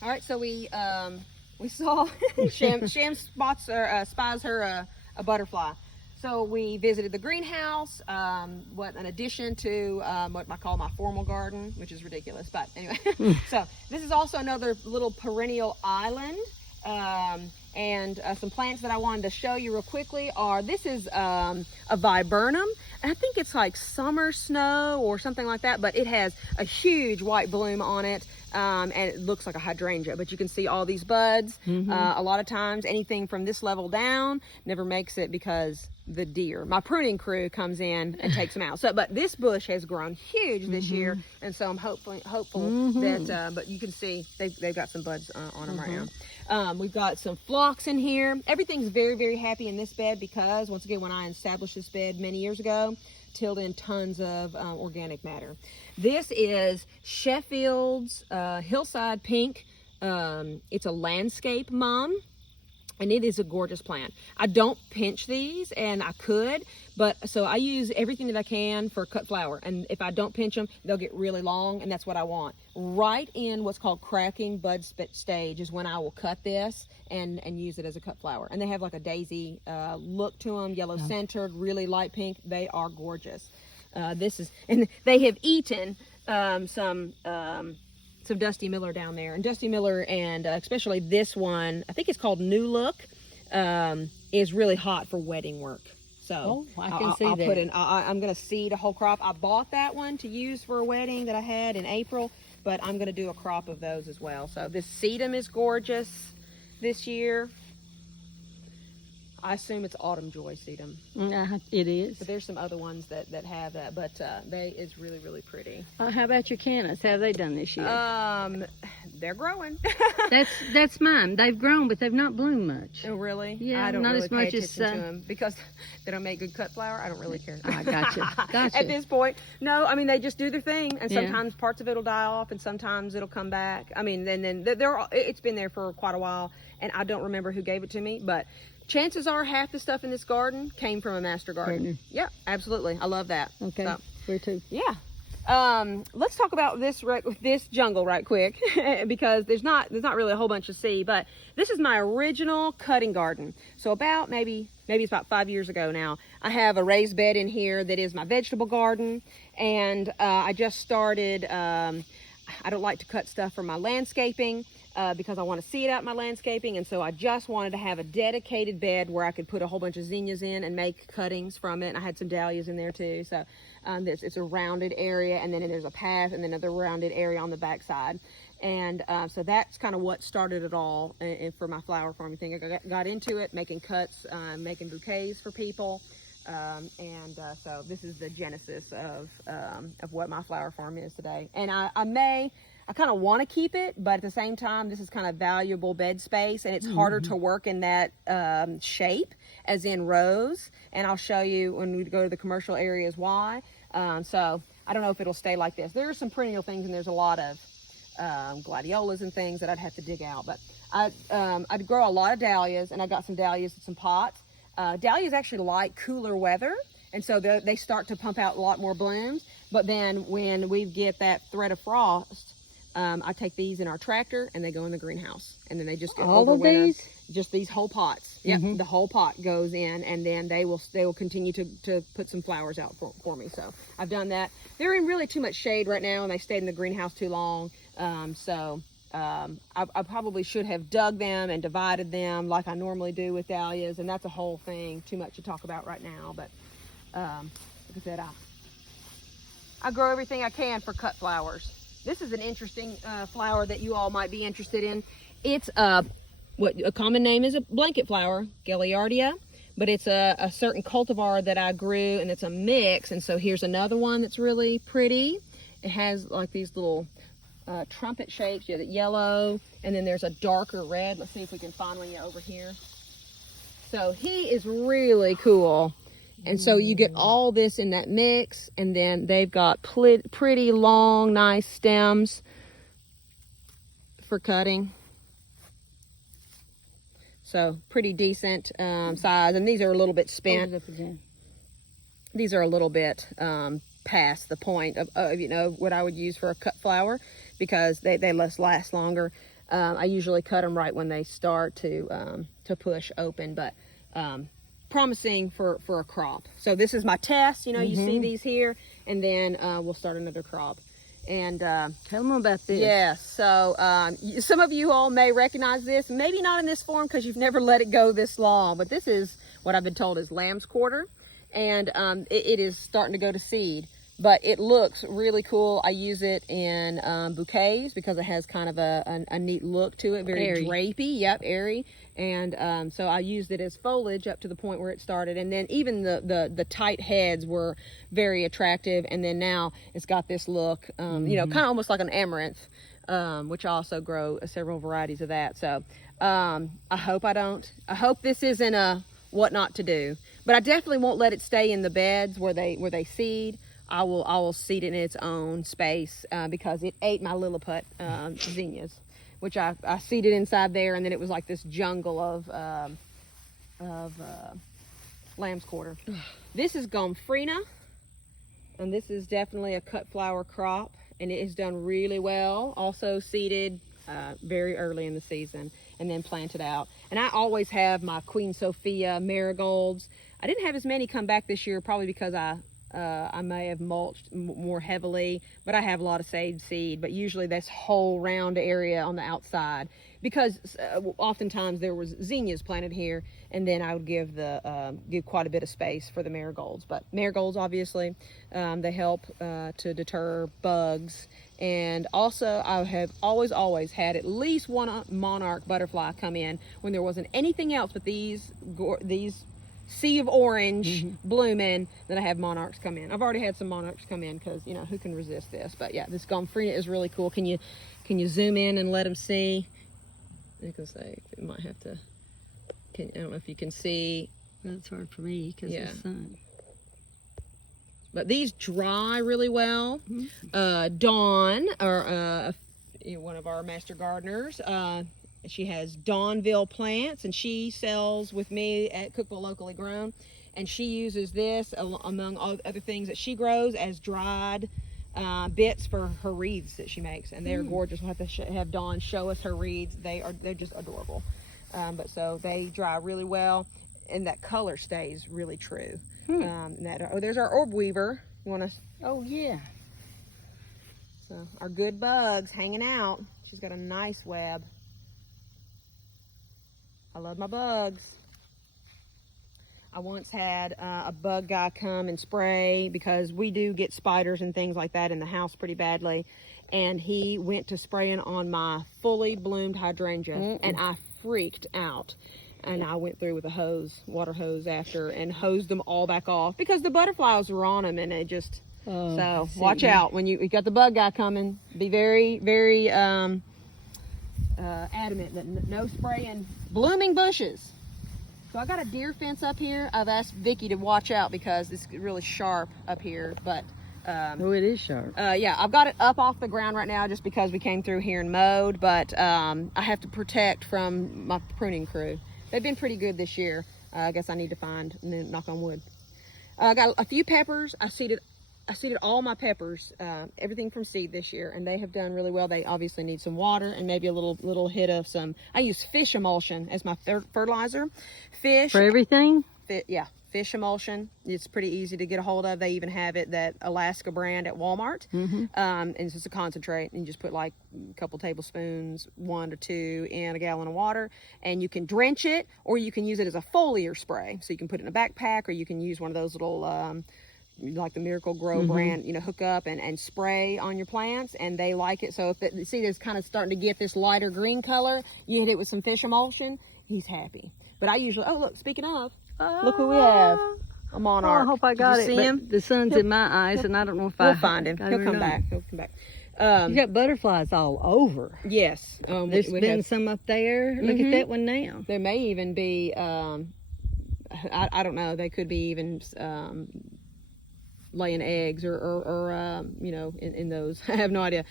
All right, so we saw Sham spies her a butterfly. So we visited the greenhouse, in addition to what I call my formal garden, which is ridiculous, but anyway. So this is also another little perennial island. And some plants that I wanted to show you real quickly this is a viburnum. And I think it's like summer snow or something like that, but it has a huge white bloom on it. And it looks like a hydrangea, but you can see all these buds. A lot of times anything from this level down never makes it because my pruning crew comes in and takes them out. So, but this bush has grown huge this year, and so I'm hopeful that, but you can see they've got some buds on them right now. We've got some phlox in here. Everything's very, very happy in this bed because, once again, when I established this bed many years ago, tilled in tons of organic matter. This is Sheffield's Hillside Pink. It's a landscape mum, and it is a gorgeous plant. I don't pinch these, and I could, but so I use everything that I can for cut flower, and if I don't pinch them, they'll get really long, and that's what I want. Right in what's called cracking bud stage is when I will cut this and use it as a cut flower. And they have like a daisy look to them, yellow centered, really light pink. They are gorgeous. And they have eaten some Dusty Miller down there, and Dusty Miller, and especially this one, I think it's called New Look, is really hot for wedding work. So I can see that. I'm going to seed a whole crop. I bought that one to use for a wedding that I had in April, but I'm going to do a crop of those as well. So this sedum is gorgeous this year. I assume it's autumn joy sedum. It is. But there's some other ones that have that, but it's really, really pretty. How about your cannas? How have they done this year? They're growing. that's mine. They've grown, but they've not bloomed much. Oh, really? Yeah, I don't not really as much pay as attention to them because they don't make good cut flour. I don't really care. I gotcha. At this point, no. I mean, they just do their thing, and sometimes parts of it'll die off, and sometimes it'll come back. I mean, then it's been there for quite a while, and I don't remember who gave it to me, but chances are half the stuff in this garden came from a master gardener. Yeah, absolutely. I love that. Okay, where to? Yeah. Let's talk about this jungle right quick because there's not really a whole bunch to see, but this is my original cutting garden. So about maybe it's about 5 years ago now, I have a raised bed in here that is my vegetable garden, and I just started, I don't like to cut stuff for my landscaping, because I want to see it out in my landscaping, and so I just wanted to have a dedicated bed where I could put a whole bunch of zinnias in and make cuttings from it. And I had some dahlias in there too. So it's a rounded area, and then there's a path, and then another rounded area on the backside. And so that's kind of what started it all for my flower farming thing. I got into it, making cuts, making bouquets for people. So this is the genesis of what my flower farm is today. And I kind of want to keep it, but at the same time, this is kind of valuable bed space, and it's harder to work in that shape, as in rows. And I'll show you when we go to the commercial areas why. So I don't know if it'll stay like this. There are some perennial things, and there's a lot of gladiolas and things that I'd have to dig out. But I'd grow a lot of dahlias, and I got some dahlias in some pots. Dahlias actually like cooler weather, and so they start to pump out a lot more blooms. But then when we get that threat of frost, I take these in our tractor, and they go in the greenhouse, and then they just all of these, just these whole pots. Yep, the whole pot goes in, and then they will continue to put some flowers out for me. So I've done that. They're in really too much shade right now, and they stayed in the greenhouse too long. I probably should have dug them and divided them like I normally do with dahlias, and that's a whole thing, too much to talk about right now. But like I said, I grow everything I can for cut flowers. This is an interesting flower that you all might be interested in. It's what a common name is a blanket flower, Gaillardia, but it's a certain cultivar that I grew, and it's a mix. And so here's another one that's really pretty. It has like these little trumpet shapes. You have the yellow, and then there's a darker red. Let's see if we can find one over here. So he is really cool. And so you get all this in that mix, and then they've got pretty long, nice stems for cutting. So pretty decent size, and these are a little bit spent. These are a little bit past the point of what I would use for a cut flower, because they last longer. I usually cut them right when they start to push open, but promising for a crop. So this is my test. You know, you see these here, and then we'll start another crop. And tell them about this. Yes. So some of you all may recognize this, maybe not in this form because you've never let it go this long, but this is what I've been told is lamb's quarter, and it is starting to go to seed. But it looks really cool. I use it in bouquets because it has kind of a neat look to it, very Airy. drapey. Yep, airy. And so I used it as foliage up to the point where it started. And then even the tight heads were very attractive. And then now it's got this look, you know, kind of almost like an amaranth, which I also grow several varieties of that. So I hope this isn't a what not to do. But I definitely won't let it stay in the beds where they seed. I will seed it in its own space because it ate my Lilliput zinnias, which I seeded inside there, and then it was like this jungle of lamb's quarter. This is Serina, and this is definitely a cut flower crop, and it has done really well. Also seeded very early in the season and then planted out. And I always have my Queen Sophia marigolds. I didn't have as many come back this year, probably because I may have mulched more heavily, but I have a lot of saved seed, but usually this whole round area on the outside, because oftentimes there was zinnias planted here, and then I would give quite a bit of space for the marigolds. But marigolds, obviously, they help to deter bugs. And also I have always had at least one monarch butterfly come in when there wasn't anything else but these sea of orange blooming, then I have monarchs come in. I've already had some monarchs come in because, you know, who can resist this? But yeah, this Serina is really cool. Can you zoom in and let them see? I can say it might have to. I don't know if you can see. That's hard for me because of the sun. But these dry really well. Dawn, or one of our master gardeners, she has Dawnville plants, and she sells with me at Cookville Locally Grown, and she uses this among all other things that she grows as dried bits for her wreaths that she makes, and they're gorgeous. We'll have to have Dawn show us her wreaths. They're just adorable. But so they dry really well, and that color stays really true. There's our orb weaver. You want to? Oh yeah. So our good bugs hanging out. She's got a nice web. I love my bugs. I once had a bug guy come and spray because we do get spiders and things like that in the house pretty badly. And he went to spraying on my fully bloomed hydrangea, and I freaked out. And I went through with a water hose after, and hosed them all back off because the butterflies were on them, and it just, so watch out when you got the bug guy coming. Be very, very adamant that no spraying blooming bushes. So I got a deer fence up here. I've asked Vicki to watch out because it's really sharp up here, but it is sharp. yeah, I've got it up off the ground right now just because we came through here and mowed, but I have to protect from my pruning crew. They've been pretty good this year. I guess I need to find, and then knock on wood. I got a few peppers. I seeded all my peppers, everything from seed this year, and they have done really well. They obviously need some water and maybe a little hit of some. I use fish emulsion as my fertilizer. Fish for everything. Yeah, fish emulsion. It's pretty easy to get a hold of. They even have it, that Alaska brand, at Walmart. And it's just a concentrate, and you just put like a couple tablespoons, 1 to 2 in a gallon of water, and you can drench it, or you can use it as a foliar spray. So you can put it in a backpack, or you can use one of those little like the Miracle Grow brand, you know, hook up and spray on your plants, and they like it. So if see, it's kind of starting to get this lighter green color, you hit it with some fish emulsion, he's happy. But I usually, look, speaking of, look who we have. A monarch. I hope I got Did you it. see him? The sun's in my eyes, and I don't know if We'll find him. He'll come back. You got butterflies all over. Yes. There's been some up there. Look at that one now. There may even be, I don't know, they could be even laying eggs or you know, in those. I have no idea.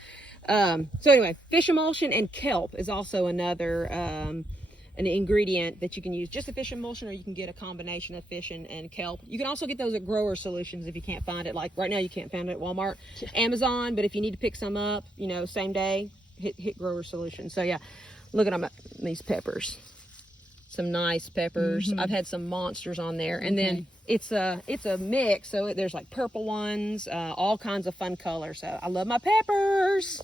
So anyway, fish emulsion and kelp is also another an ingredient that you can use. Just a fish emulsion, or you can get a combination of fish and kelp. You can also get those at Grower Solutions if you can't find it. Like right now, you can't find it at Walmart, Amazon. But if you need to pick some up, you know, same day, hit grower solution. So yeah, look at these peppers. Some nice peppers. I've had some monsters on there, and then it's a mix. So there's like purple ones, all kinds of fun colors. So I love my peppers.